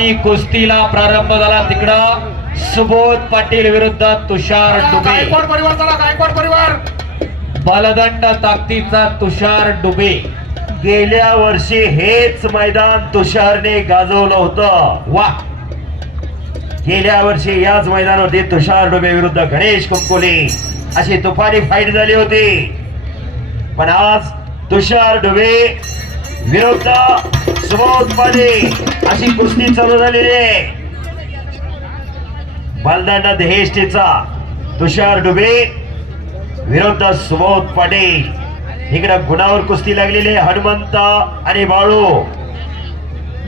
आणि कुस्तीला प्रारंभ झाला तिकडं. सुबोध पाटील विरुद्ध तुषार डुबे. गायकवाड परिवार बलदंड ताकदीचा तुषार डुबे. गेल्या वर्षी हेच मैदान तुषारने गाजवलं होतं. वा. गेल्या वर्षी याच मैदानावरती तुषार डोबे विरुद्ध गणेश कुंकोले. अशी तुफानी फाईट झाली होती. पण आज तुषार डोबे विरुद्ध सुबोध पाले अशी कुस्ती चालू झालेली आहे. बलदांडा दहेष्टीचा तुषार डुबे. विरुद्ध सुबोध पाटील इकडं गुणावर कुस्ती लागलेली आहे. हनुमंत आणि बाळू.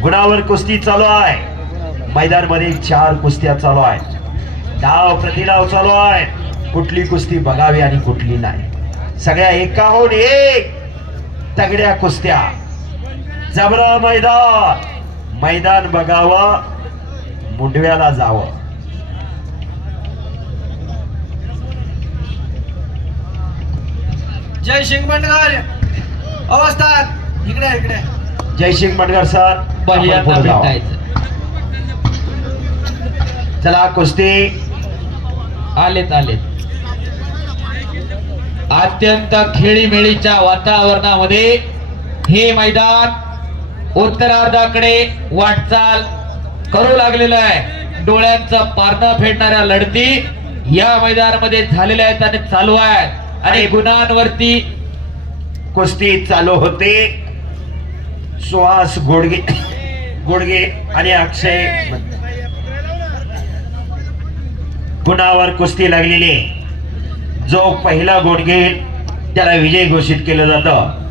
गुणावर कुस्ती चालू आहे. मैदानमध्ये चार कुस्त्या चालू आहे डाव प्रतिडाव चालू आहे. कुठली कुस्ती बघावी आणि कुठली नाही. सगळ्या एकाहून एक तगड्या कुस्त्या. जबरा मैदान. मैदान बघावं मुंडव्याला जावं. जय शिंगमंडकर अवस्थात इकडे इकडे. जयसिंग मडगर सर. पहिल्यांदा. भेटायचं. चला कुस्ती. आलेत आलेत. अत्यंत खेळीमेळीच्या वातावरणामध्ये हे मैदान उत्तरार्धाकडे वाटचाल करू लागलेलं आहे. डोळ्यांचं पारणं फेडणाऱ्या लढती या मैदानामध्ये झालेल्या आहेत आणि चालू आहेत. आणि गुणांवरती कुस्ती चालू होते. सुहास गोडगे गोडगे आणि अक्षय गुणावर कुस्ती लागलेली. जो पहिला गोड घेईल त्याला विजय घोषित केलं जातं.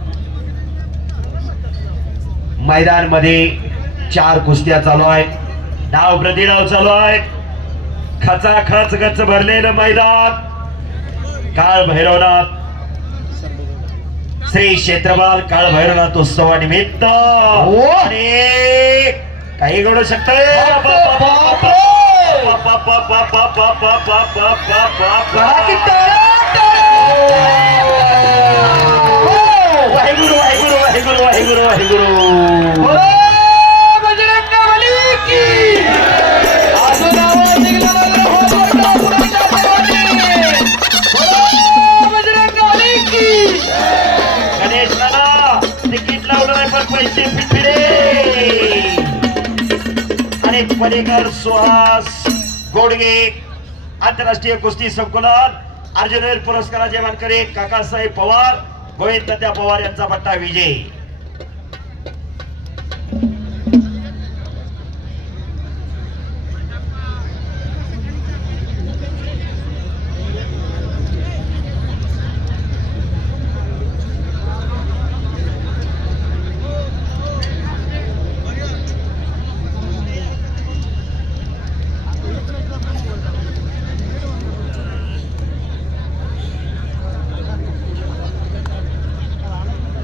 मैदानमध्ये चार कुस्त्या चालू आहेत. डाव प्रतिडाव चालू आहेत. खचा खच गच भरलेलं मैदान. काळ भैरवनाथ. श्री क्षेत्रपाल काळ भैरवनाथ उत्सवानिमित्त आणि काही घडू शकतंय. वाहेगुरु वाहेगुरु. वाहेगुरु वाहेगुरु वाहेगुरु गणेश नाना तिकीट लावलं नाही पण पैसे फिटले आणि पलेकर सुहास गोडगे आंतरराष्ट्रीय कुस्ती संकुलन अर्जुनवीर पुरस्काराचे मानकरी काकासाहेब पवार गोविंद त्या पवार यांचा पट्टा विजय.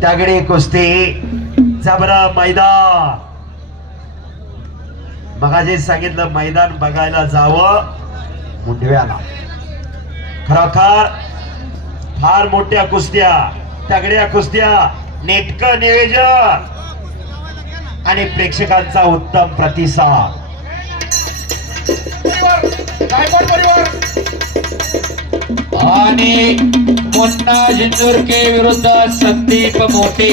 तगडी कुस्ती. जबरा मैदान. मगाशी सांगितलं मैदान बघायला जावं मुंडव्याला खरोखर फार मोठ्या कुस्त्या तगड्या कुस्त्या नेटक नियोजन आणि प्रेक्षकांचा उत्तम प्रतिसाद. आणि मुन्ना जिंजुरके विरुद्ध संदीप मोठे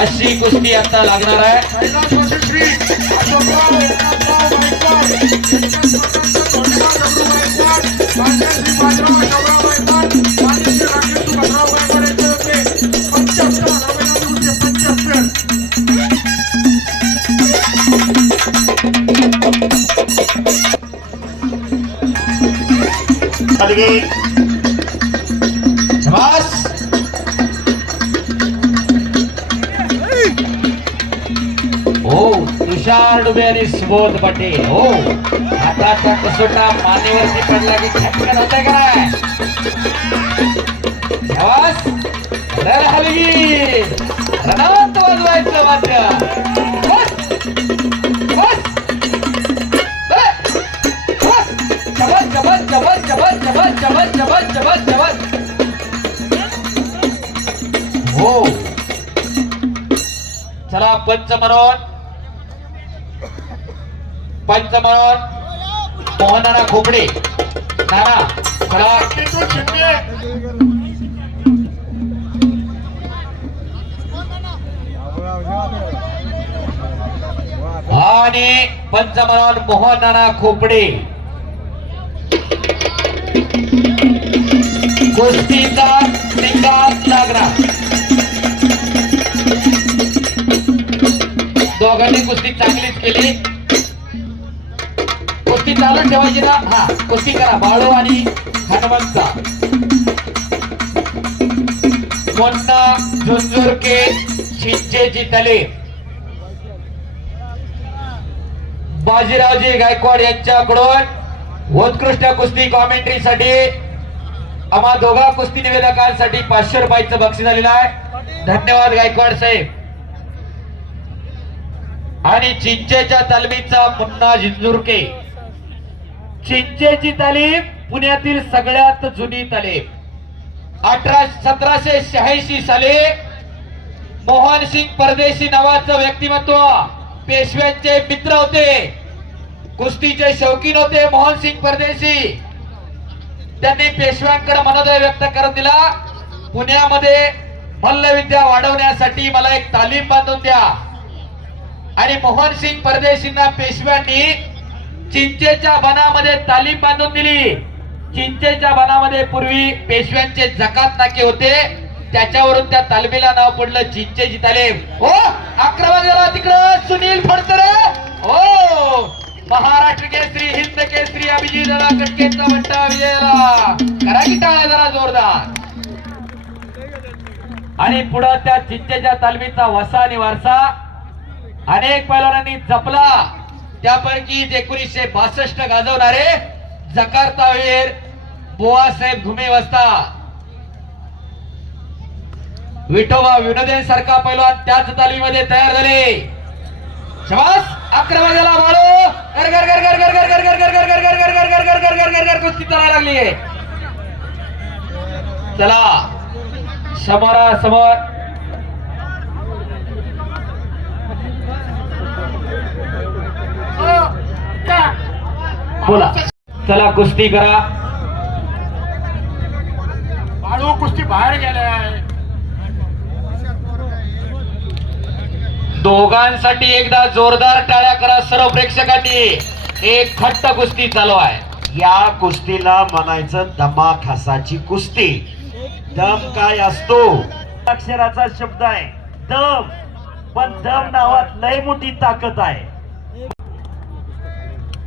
अशी कुस्ती आता लागणार आहे. हो तुषार डुबे आणि सुबोध पटेल. हो. हाताचा कसोटा मानेवरती पडला की खटकन होतंय का हलगी. वाजवायचं हो. चला पंच हो. पंच पंचमरण पंचमरण मोहनदादा खोपडे. नाना चला. आणि पंचमरण मोहनदादा खोपडे. गोष्टीचा निकाल लागला दोघांनी कुस्ती चांगलीच केली. कुस्ती चालू ठेवायची ना? हा कुस्ती करा. बाळू आणि हनुमंतचा. मोन्ना झुंझुरके शिंचे जितले बाजीरावजी गायकवाड यांच्याकडून उत्कृष्ट कुस्ती कॉमेंट्रीसाठी आम्हा दोघा कुस्ती निवेदकांसाठी पाचशे रुपयाचं बक्षीस झालेलं आहे. धन्यवाद गायकवाड साहेब. आणि चिंचेच्या तालमीचा मुन्ना झिंजुरके चिंचेची तालीम पुण्यातील सगळ्यात जुनी तालीम. अठरा सतराशे शहाऐंशी साली मोहन सिंग परदेशी नावाचं व्यक्तिमत्व पेशव्यांचे मित्र होते. कुस्तीचे शौकीन होते मोहन सिंग परदेशी. त्यांनी पेशव्यांकडे मनोदय व्यक्त करत दिला. पुण्यामध्ये मल्लविद्या वाढवण्यासाठी मला एक तालीम बांधून द्या. आणि मोहन सिंग परदेशींना पेशव्यांनी चिंचेच्या बनामध्ये तालीम बांधून दिली. चिंचेच्या बनामध्ये पूर्वी पेशव्यांचे जकात नाके होते. त्याच्यावरून त्या तालमीला नाव पडलं चिंचेची तालीम. हो अकरा गेला तिकडं. सुनील फडतरे. हो महाराष्ट्र केसरी हिंद केसरी अभिजित दादा कटकेचा म्हणता विजयाला. करा की टाळ्या जरा जोरदार. आणि पुढं त्या चिंचेच्या तालमीचा वसा आणि वारसा. अनेक पैलवानांनी जपला. त्यापैकी एकोणीसशे बासष्ट गाजवणारे जकार्तावीर बोआसाहेब घुमे वस्ता. विठोबा विनोदेन सारखा पैलवान त्याच तालमीमध्ये तयार झाले. शबास! अकरा वाजेला मारो गर गर गर गर गर गर गर गर गर गर गर गर गर गर गर गर गर गर गर कुस्ती चालायला लागली चला समोरा समोर बोला चला कुस्ती करा बाळू कुस्ती बाहेर गेलाय दोघांसाठी एकदा जोरदार टाळ्या करा सर्व प्रेक्षकांनी. एक खट्ट कुस्ती चालू आहे. या कुस्तीला म्हणायचं दमाखासाची कुस्ती. दम काय असतो? अक्षराचा शब्द आहे. दम पण दम नावात लय मोठी ताकद आहे.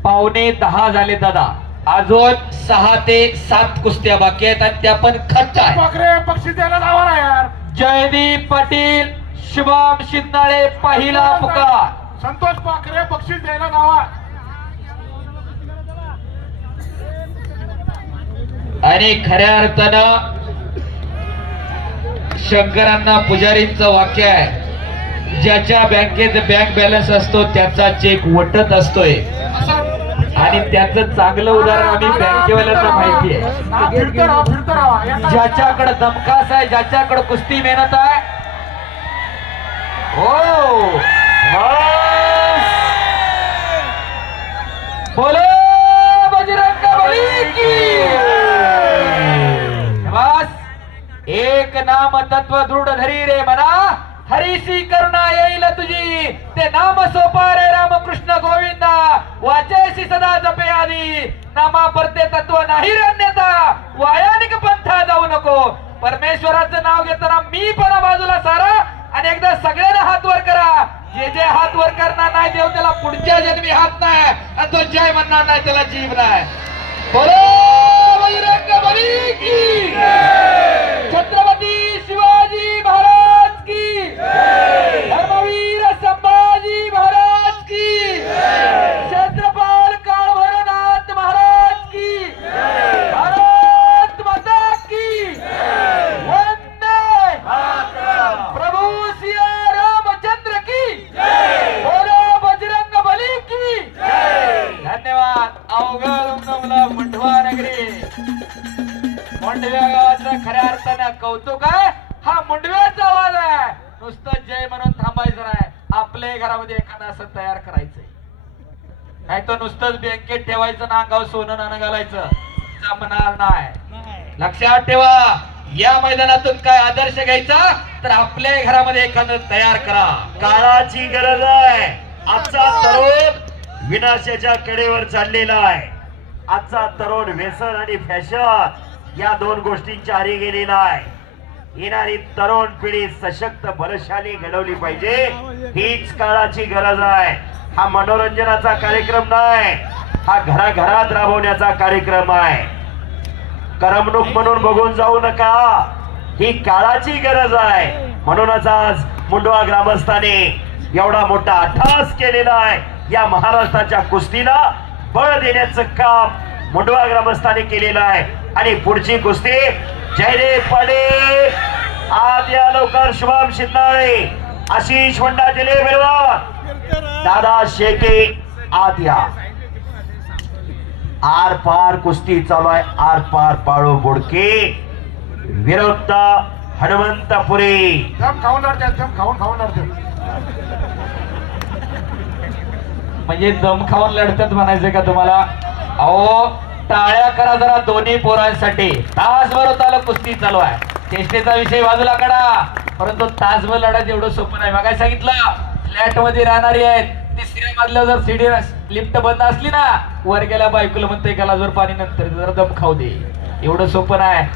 पावणे दहा झाले दादा. अजून सहा ते सात कुस्त्या बाकी आहेत आणि त्या पण खट्ट आहे बक्षीस द्यायला यार. जयदीप पाटील. शुभम शिंदाळे पहिला पुकार. संतोष पाखरे बक्षीस द्यायला जावा आणि खऱ्या अर्थानं शंकरांना पुजारींचं वाक्य आहे. ज्याच्या बँकेत बँक बॅलन्स असतो त्याचा चेक वटत असतोय. असं आणि त्याचं चांगलं उदाहरण आम्ही बँकेवाल्यांना माहिती आहे. ज्याच्याकडे दमकास आहे ज्याच्याकडे कुस्ती मेहनत आहे हो! बोलो बजरंग बली की! बस! एक नाम तत्व दृढ धरी रे मना! हरीसी करुणा येईल तुझी! ते नाम सोपारे रामकृष्ण गोविंदा! वाचेसी सदा जपे आधी! नामा परते तत्व नाही रे अन्यथा! वायानिक पंथा जाऊ नको! परमेश्वराचं नाव घेताना मी पण बाजूला सारा आणि एकदा सगळ्यांना हात वर करा. जे जे हात वर करणार नाही देव त्याला पुढच्या जन्मी हात नाही. आणि तो जय म्हणणार नाही त्याला जीव नाही. बोलो बजरंग बली की. छत्रपती शिवाजी महाराज की. नुसतंच बँकेत ठेवायचं ना अंगावर सोनं नाणं घालायचं जमणार नाही. लक्षात ठेवा या मैदानातून काय आदर्श घ्यायचा तर आपल्या घरामध्ये एखादं तयार करा. काळाची गरज आहे. आजचा तरुण विनाशाच्या कडेवर चाललेला आहे. आजचा तरुण व्यसन आणि फॅशन या दोन गोष्टींच्या आरी गेलेला आहे. येणारी तरुण पिढी सशक्त बलशाली घडवली पाहिजे. हीच काळाची गरज आहे. हा मनोरंजनाचा कार्यक्रम नाही हा घराघरात राबवण्याचा कार्यक्रम आहे. करमणूक म्हणून बघून जाऊ नका ही काळाची गरज आहे. म्हणूनच आज मुंडवा ग्रामस्थाने एवढा मोठा अठास केलेला आहे. या महाराष्ट्राच्या कुस्तीला बळ देण्याचं काम मुंडवा ग्रामस्थाने केलेलं आहे. आणि पुढची कुस्ती जयदेव पाडे आज या लवकर शुभम शिंदाळे आशिष वंडा दिले मिळवा दादा शेके आत या आर पार कुस्ती चालू आहे. आर पार पाळू बोडके. विरुद्ध हनुमंतपुरी. म्हणजे दम खाऊन लढतात म्हणायचं का तुम्हाला? अहो टाळ्या करा जरा दोन्ही पोरांसाठी. तासभर होत कुस्ती चालू आहे. चेष्टेचा विषय बाजूला काढा. परंतु तासभर लढायचं एवढं सोपं नाही. मग सांगितलं? फ्लॅटमध्ये राहणारी आहेत. तिसऱ्या मधल्या जर सीडी लिफ्ट बंद असली ना वर गेल्या बायकोला म्हणते गेला जर पाणी नंतर जरा दम खाऊ दे. एवढं सोपं नाही.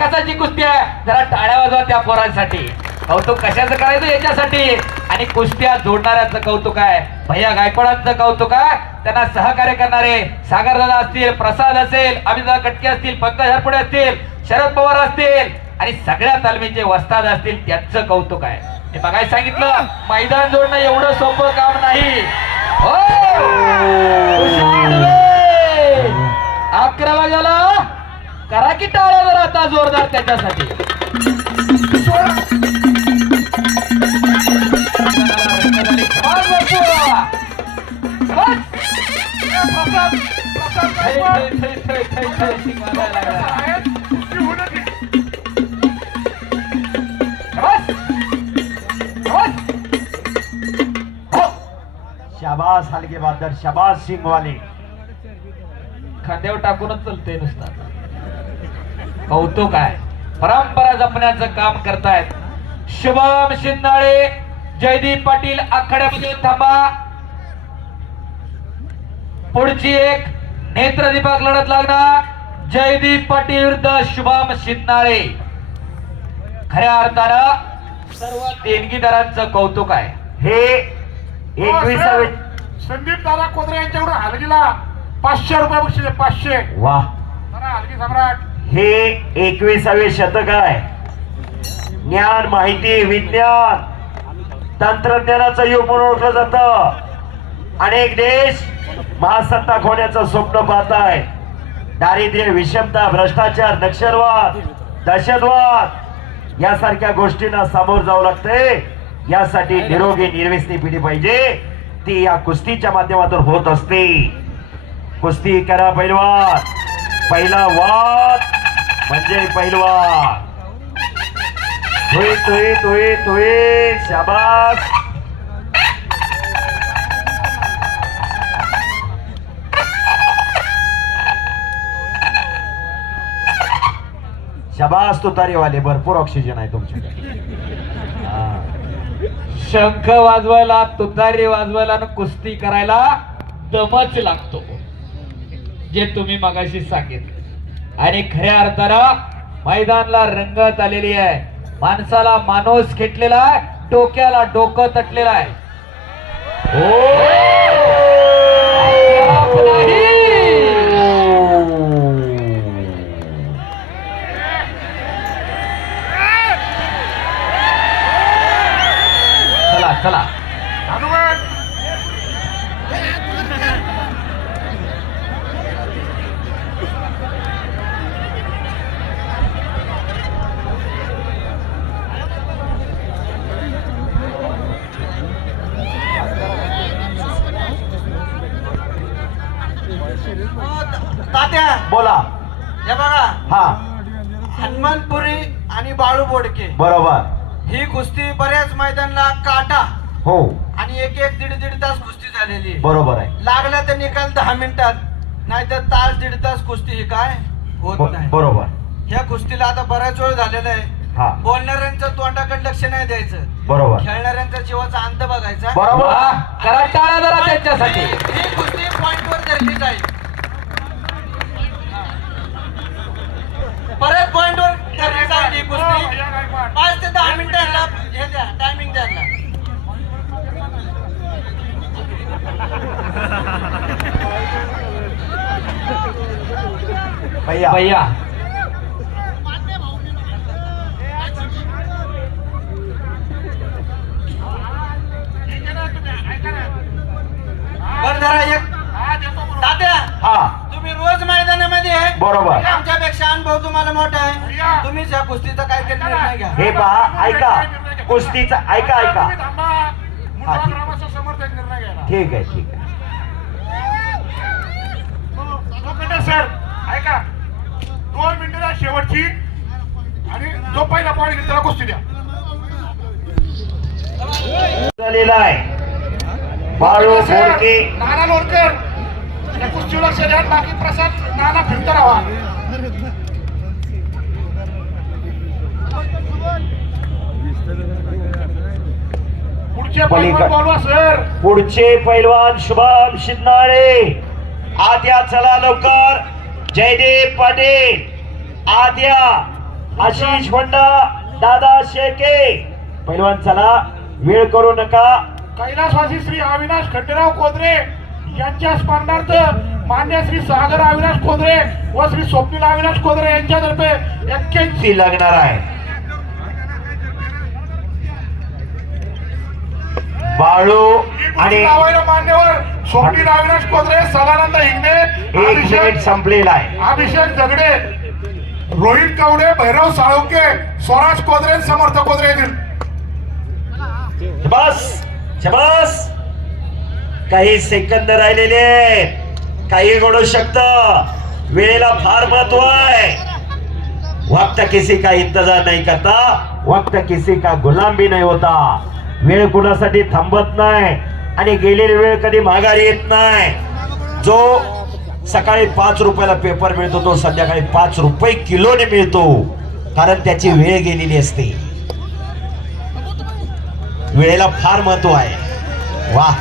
कसाची कुस्ती आहे. जरा टाळ्या वाजवा त्या पोरांसाठी. कौतुक कशाचं करायचं? याच्यासाठी. आणि कुस्त्या जोडणाऱ्याचं कौतुक आहे. भैया गायकवाडांचं कौतुक आहे. त्यांना सहकार्य करणारे सागर दादा असतील प्रसाद असेल अमितदादा कटके असतील पंकज हरपुडे असतील शरद पवार असतील आणि सगळ्या तालमीचे वस्ताद असतील त्यांचं कौतुक आहे. हे बघायला सांगितलं मैदान जोडणं एवढं सोपं काम नाही हो! अकरा वाजाला करा की टाळ्या जर आता जोरदार त्याच्यासाठी शाबास हलगे बहादर शाबास सिंग वाले खांद्यावर टाकूनच चलते नुसता कौतुक आहे. परंपरा जपण्याचं काम करतायत. शुभम शिंदाळे जयदीप पाटील आखाड्यामध्ये थांबा. पुढची एक नेत्रदीपक लढत लागणार. जयदीप पाटील विरुद्ध शुभम शिंदाळे. खऱ्या अर्थानं सर्व देणगीदारांचं कौतुक आहे. हे एकविसावे संदीप दादा कोदरे यांच्याकडून हलगीला पाचशे रुपये बक्षीस पाचशे. वा. जरा हलगी सम्राट. हे एकविसावे शतक आहे. ज्ञान माहिती विज्ञान तंत्रज्ञानाचं युग म्हणून ओळखलं जात. अनेक देश महासत्ताक होण्याचं स्वप्न पाहत आहे दारिद्र्य विषमता भ्रष्टाचार नक्षलवाद दहशतवाद यासारख्या गोष्टींना सामोर जावं लागतंय. यासाठी निरोगी निर्व्यसनी पिढी पाहिजे. ती या कुस्तीच्या माध्यमातून होत असते. कुस्ती करा पैलवान. पहिला वाद म्हणजे पैलवान. तुई तुई तुई तुई शाबास. शाबास तुतारीवाले. भरपूर ऑक्सिजन आहे तुमच्याकडे. शंख वाजवायला तुतारी वाजवायला आणि कुस्ती करायला दमच लागतो. जे तुम्ही मगाशी सांगितलं. आणि खऱ्या अर्थानं मैदानला रंगत आलेली आहे. माणसाला माणूस खेटलेला आहे डोक्याला डोकं तटलेलं आहे. हो! आहे. बरोबर आहे. लागला तर निकाल दहा मिनिटात नाहीतर तास दीड तास कुस्ती ही काय होत नाही. बरोबर. ह्या कुस्तीला आता बराच वेळ झालेला आहे. हा. बोलणाऱ्यांचं तोंडाकडे लक्ष नाही द्यायचं. बरोबर. खेळणाऱ्यांचा जीवाचा अंत बघायचा. बरोबर. वा, करा टाळा जरा त्यांच्यासाठी. ही ही कुस्ती पॉइंटवर धरली जाईल. परत पॉइंटवर धरली जाईल ही कुस्ती. पाच ते दहा मिनिटांना हे द्या टायमिंग द्या यांना. भैया। भैया। बरं धरा एक तात्या हा. तुम्ही रोज मैदानामध्ये आहे. बरोबर. आमच्यापेक्षा अनुभव तुम्हाला मोठा आहे. तुम्हीच या कुस्तीचा काहीतरी निर्णय घ्या. हे पहा ऐका. कुस्तीचा ऐका ऐका. हा, ठीक. समर्थक निर्णय घ्यायला ठीक आहे ठीक आहे. लोखंडे सर ऐका. दोन मिनिटं शेवटची. आणि जो पहिला पॉईंट घेतला त्याला कुस्ती द्या. झालेला आहे. बाळू नाना लोणकर. या कुस्तीवर लक्ष द्या. बाकी प्रसाद नाना फिरता राहा. पलीकड- पुढचे पैलवान शुभम शिंदे आद्या चला लवकर. जयदेव पाटील. आद्या आशिष होंडा दादा शेके. पैलवान चला. वेळ करू नका. कैलासवासी श्री अविनाश खंडेराव खोदरे यांच्या स्मरणार्थ मान्य श्री सागर अविनाश खोदरे व श्री स्वप्नील अविनाश खोदरे यांच्यातर्फे एक्क्याऐंशी लागणार आहे. बाळू आणि मान्यवर स्वप्नील अविनाश खोदरे सदानंद हिंगणे एक मिनिट अभिषेक संपलेला आहे. अभिषेक झगडे रोहित कवडे भैरव साळुके स्वराज खोदरे समर्थ खोदरे येथील बस शबास. काही सेकंद राहिलेले. काही घडू शकत. वेळेला फार महत्त्व आहे. वक्त किसी का इंतजार नाही करता. वक्त किसी का गुलाम भी नाही होता. वेळ कुणासाठी थांबत नाही आणि गेलेली वेळ कधी माघारी येत नाही. जो सकाळी पाच रुपयाला पेपर मिळतो तो संध्याकाळी पाच रुपये किलोने मिळतो. कारण त्याची वेळ गेलेली असते. वेळेला फार महत्त्व आहे. वा.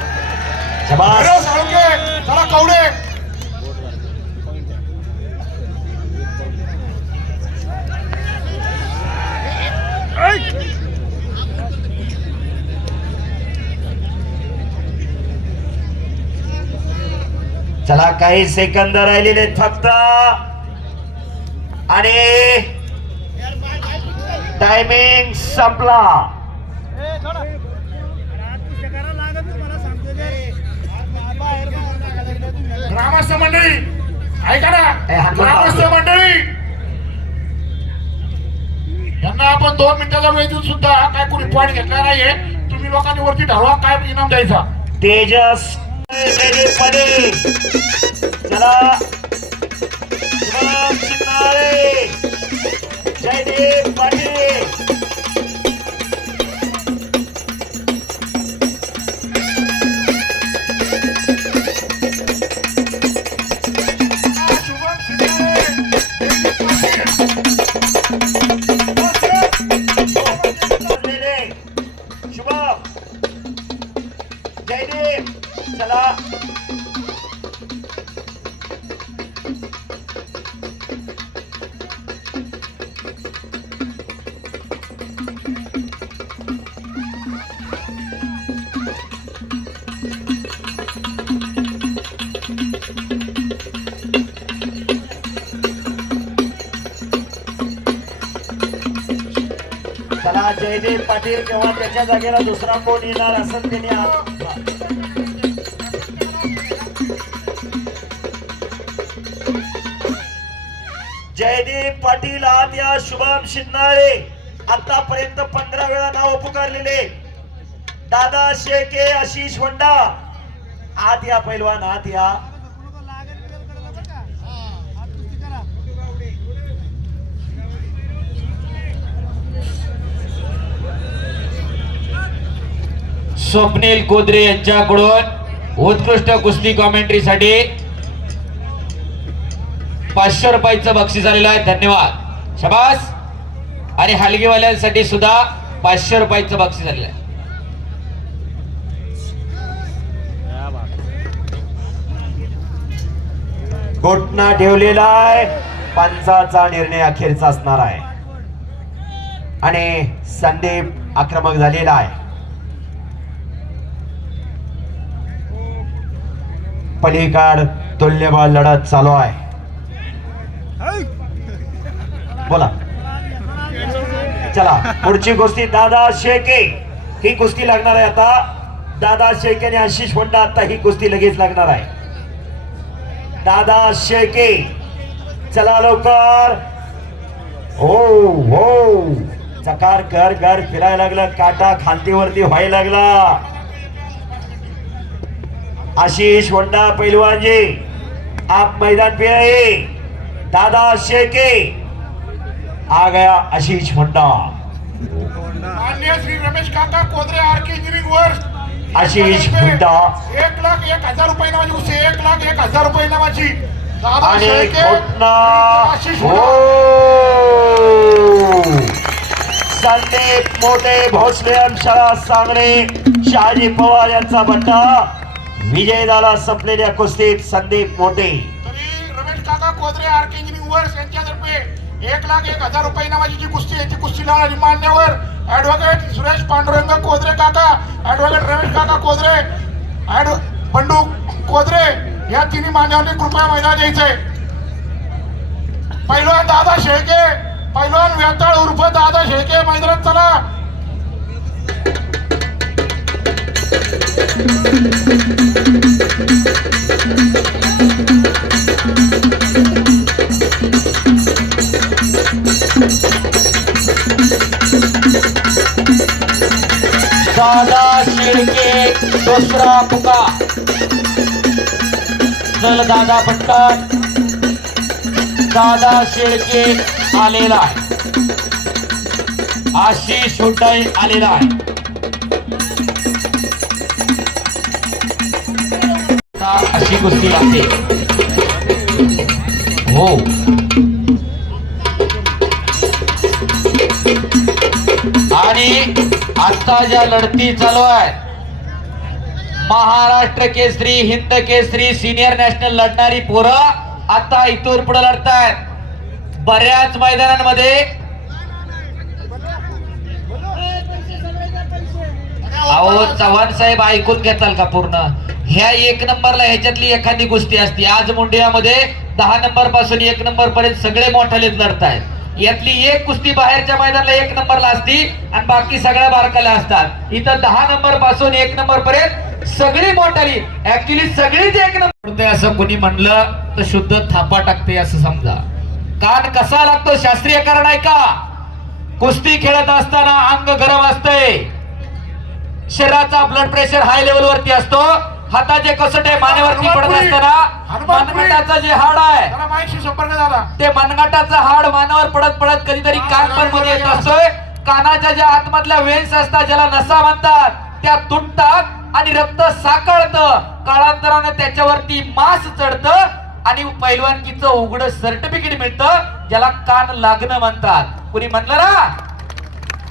Hey! चला काही सेकंद राहिलेले फक्त. आणि टायमिंग संपला. ग्रामस्थ मंडळी ऐका ना. ग्रामस्थ. मंडळी. यांना आपण दोन मिनिटाचा वेळ देऊन सुद्धा काय कोणी पॉईंट घेतला नाहीये. तुम्ही लोकांनी वरती ठरवा काय इनाम द्यायचा. तेजस जयदेव येईल पाटील किंवा त्याच्या जागेला दुसरा कोण येणार असं त्याने आज- जयदेव पाटील आत या शुभम शिंदे आतापर्यंत पंधरा वेळा नाव पुकारलेले. दादा शेके आशिष होंडा. आत या पैलवान आत या. स्वप्नील कोदरे यांच्याकडून उत्कृष्ट कुस्ती कॉमेंट्रीसाठी पाचशे रुपयाचं बक्षीस आलेलं आहे. धन्यवाद. शबास. आणि हलगीवाल्यांसाठी सुद्धा पाचशे रुपयाचं बक्षीस आलेलं आहे. घोटना ठेवलेला आहे. पंचाचा निर्णय अखेरचा असणार आहे. आणि संदीप आक्रमक झालेला आहे. पलीकाड तुल्यबळ लढत चालू आहे. बोला. चला पुढची कुस्ती दादा शेके. ही कुस्ती लागणार आहे आता. दादा शेके आणि आशिष होंडा आता ही कुस्ती लगेच लागणार आहे. दादा शेके. चला लवकर. हो हो. चकार कर घर फिरायला लागलं. काटा खालतीवरती व्हायला लागला. आशिष होंडा पैलवानजी आप मैदान पे आए। दादा शेके। आ गया आशीष होंडा माननीय श्री रमेश काका कोदरे आर के इंजिनिअरिंग वर्ष आशिष हुंडा एक लाख एक हजार रुपये नावाची कुस्ती एक लाख एक हजार रुपये नावाची। दादा घोटना आशिष हो. संदीप मोठे भोसले शाळा सांगणे शहाजी पवार यांचा बट्टा। विजय झाला संपलेल्या कुस्तीत संदीप मोठे तरी रमेश काका कोदरे आर के इंजिनिअरिंग वर्ष यांच्यातर्फे एक लाख एक हजार रुपये नावाची जी कुस्ती आहे ती कुस्ती लावणारी मान्यवर ऍडव्होकेट सुरेश पांडुरंग कोदरे काका ऍडव्होकेट रमेश काका कोदरे ऍड बंडू कोदरे या तिन्ही मान्यवरांनी कृपया मैदान द्यायचंय पैलवान दादा शेळके पैलवान व्याताळ उर्फ दादा शेळके मैदानात चला. दादा शेळके दुसरा पुका. चल दादा पटकन. दादा शेळके आलेला आहे. आशिष हुंडाई आलेला आहे. अशी कुस्ती लागते. हो. आणि आता ज्या लढती चालू आहे महाराष्ट्र केसरी हिंद केसरी सिनियर नॅशनल लढणारी पोरं आता इथून पुढे लढतायत. बऱ्याच मैदानांमध्ये अहो चव्हाण साहेब ऐकून घेताल का पूर्ण? ह्या एक नंबरला ह्याच्यातली एखादी गोष्टी असते. आज मुंडियामध्ये दहा नंबरपासून एक नंबर पर्यंत सगळे मोठालेच लढतायत यातली एक कुस्ती बाहेरच्या मैदानाला एक नंबरला असती आणि बाकी सगळ्या बारकाल्या असतात. इथं दहा नंबरपासून एक नंबर पर्यंत सगळी मोठाली. ऍक्च्युली सगळीच एक नंबर. असं कोणी म्हणलं तर शुद्ध थापा टाकते असं समजा. कान कसा लागतो? शास्त्रीय कारण आहे का? कुस्ती खेळत असताना अंग गरम असतंय. शरीराचा ब्लड प्रेशर हाय लेवल वरती असतो. हाताचे कसोटे मानेवरती पडत असताना मनगटाचं जे हाड आहे संपर्क झाला ते मनगटाचं हाड मानावर पडत पडत कधीतरी कान पण मध्ये येत असतोय. कानाच्या ज्या आतमधल्या वेन्स असतात ज्याला नसा म्हणतात त्या तुटतात आणि रक्त साकळतं. काळांतरानं त्याच्यावरती मास चढतं आणि पैलवानकीचं उघड सर्टिफिकेट मिळतं ज्याला कान लागणं म्हणतात. कुणी म्हणलं ना?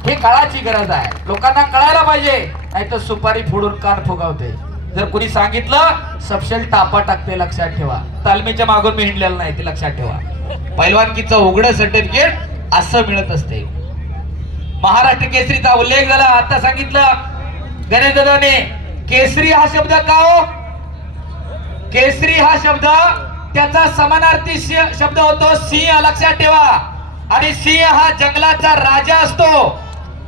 ही काळाची गरज आहे. लोकांना कळायला पाहिजे. नाही तर सुपारी फोडून कान फुगावते. जर कुणी सांगितलं सपशेल टापा टाकते लक्षात ठेवा. तालमीच्या मागून मी हिंडलेलं नाही ते लक्षात ठेवा. पैलवानकीचं उघड सर्टिफिकेट असं मिळत असते. महाराष्ट्र केसरीचा उल्लेख झाला आता सांगितलं गणेश दादाने केसरी हा शब्द का हो? केसरी हा शब्द त्याचा समानार्थी शब्द होतो सिंह लक्षात ठेवा. आणि सिंह हा जंगलाचा राजा असतो.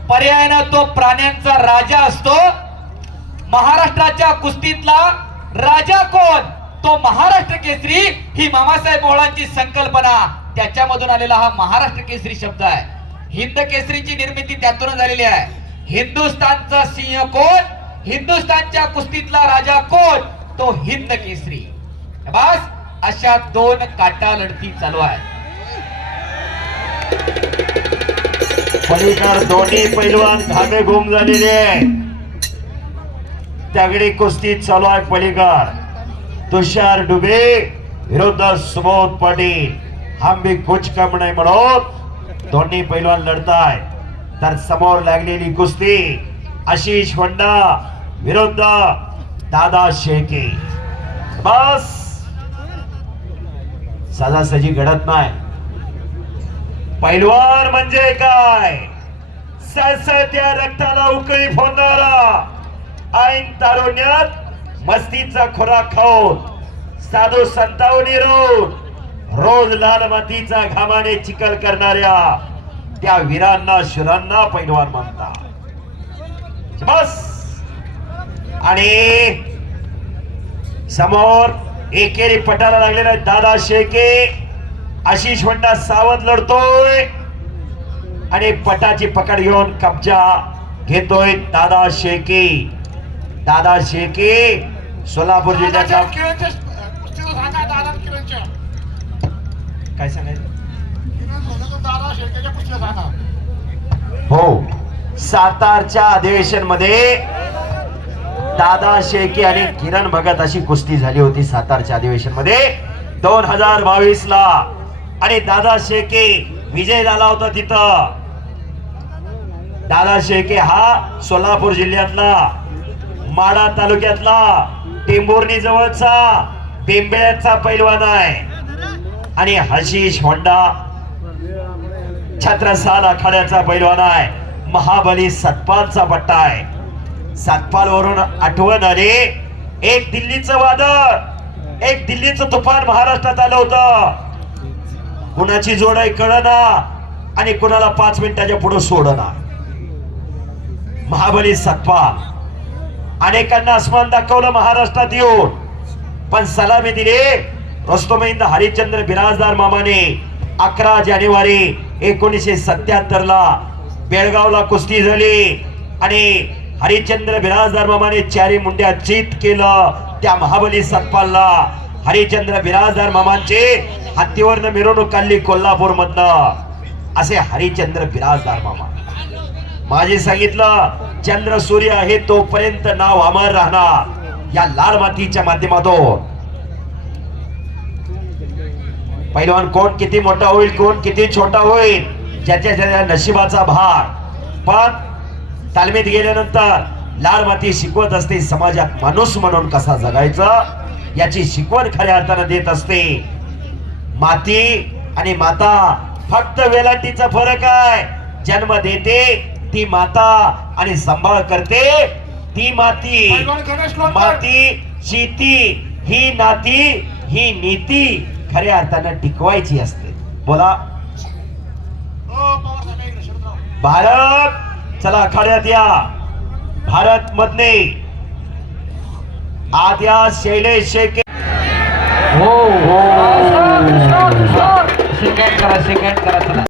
पर्यायानं तो प्राण्यांचा राजा असतो. महाराष्ट्राच्या कुस्तीतला राजा कोण? तो महाराष्ट्र केसरी ही मामासाहेब मोहळांची संकल्पना. त्याच्यामधून आलेला हा महाराष्ट्र केसरी शब्द आहे. हिंद केसरीची निर्मिती त्यातून झालेली आहे. हिंदुस्थानचा सिंह कोण? हिंदुस्थानच्या कुस्तीतला राजा कोण? तो हिंद केसरी. बस अशा दोन काटा लढती चालू आहे पलीकडे दोन्ही पैलवान धाबे घुम झालेले त्यागडी तगडी कुस्ती चालू आहे पलीकड. तुषार डुबे विरुद्ध सुबोध पाटील. हम भी कुछ कम नाही म्हणून दोन्ही पैलवान लढताय. तर समोर लागलेली कुस्ती. आशिष होंडा विरुद्ध दादा शेळके. बस. सजासजी घडत नाही. पैलवान म्हणजे काय? सळसळत्या रक्ताला उकळी फोडणारा ऐन तारुण्यात मस्तीचा खुराक खाऊन साधू संतावनी रोड रोज लाल मातीचा घामाने चिकल करणाऱ्या त्या वीरांना शुरांना पैलवान म्हणतात बस! आणि समोर एकेरी पटाला लागलेला दादा शेके आशिष वंडा सावध लढतोय. आणि पटाची पकड घेऊन कब्जा घेतोय दादा शेके. दादा शेके सोलापूर जिल्ह्याचा काय सांगायचं? हो. सातारच्या अधिवेशनमध्ये दादा शेके आणि किरण भगत अशी कुस्ती झाली होती सातारच्या अधिवेशनमध्ये दोन हजार बावीस ला आणि दादा शेके विजय झाला होता तिथं. दादा शेके हा सोलापूर जिल्ह्यातला माडा तालुक्यातला टेंभोर्णी जवळचा बेंबेळ्याचा पैलवान आहे. आणि हशीश होंडा छत्रसाल आखाड्याचा पैलवान आहे. महाबली सतपालचा पट्टा आहे. सतपाल वरून आठवण आले. एक दिल्लीचं वादळ. एक दिल्लीचं तुफान महाराष्ट्रात आलं होतं. कुणाची जोड आहे कळना आणि कुणाला पाच मिनिटाच्या पुढे सोडना. महाबली सतपाल. अनेकांना आसमान दाखवलं महाराष्ट्रात येऊन पण सलामी दिली. रस्तोमहिंद हरिश्चंद्र बिराजदार मामाने अकरा जानेवारी एकोणीसशे सत्याहत्तर ला बेळगावला कुस्ती झाली. आणि हरिश्चंद्र बिराजदार मामाने चारी मुंड्या चित केलं त्या महाबली सतपालला. हरिश्चंद्र बिराजदार मामांचे हत्तीवरनं मिरवणूक काढली कोल्हापूर मधनं असे हरिश्चंद्र बिराजदार मामा. माझे सांगितलं चंद्र सूर्य आहे तोपर्यंत नाव अमर राहणार या लाल मातीच्या माध्यमातून. पहिलवान कोण किती मोठा होईल कोण किती छोटा होईल ज्याच्या ज्याच्या नशिबाचा भाग पण तालमीत गेल्यानंतर लाल माती शिकवत असते समाजात माणूस म्हणून कसा जगायचा याची शिकवण खऱ्या अर्थानं देत असते. माती आणि माता फक्त वेलांटीचा फरक आहे. जन्म देते ती माता आणि सांभाळ करते. ती माती माती शेती ही नाती ही नीती खऱ्या अर्थानं टिकवायची असते. बोला. हो भारत चला आखाड्यात या. भारत मधले आद्या शैलेश शेके. हो सेकंड करा सेकंड करा चला.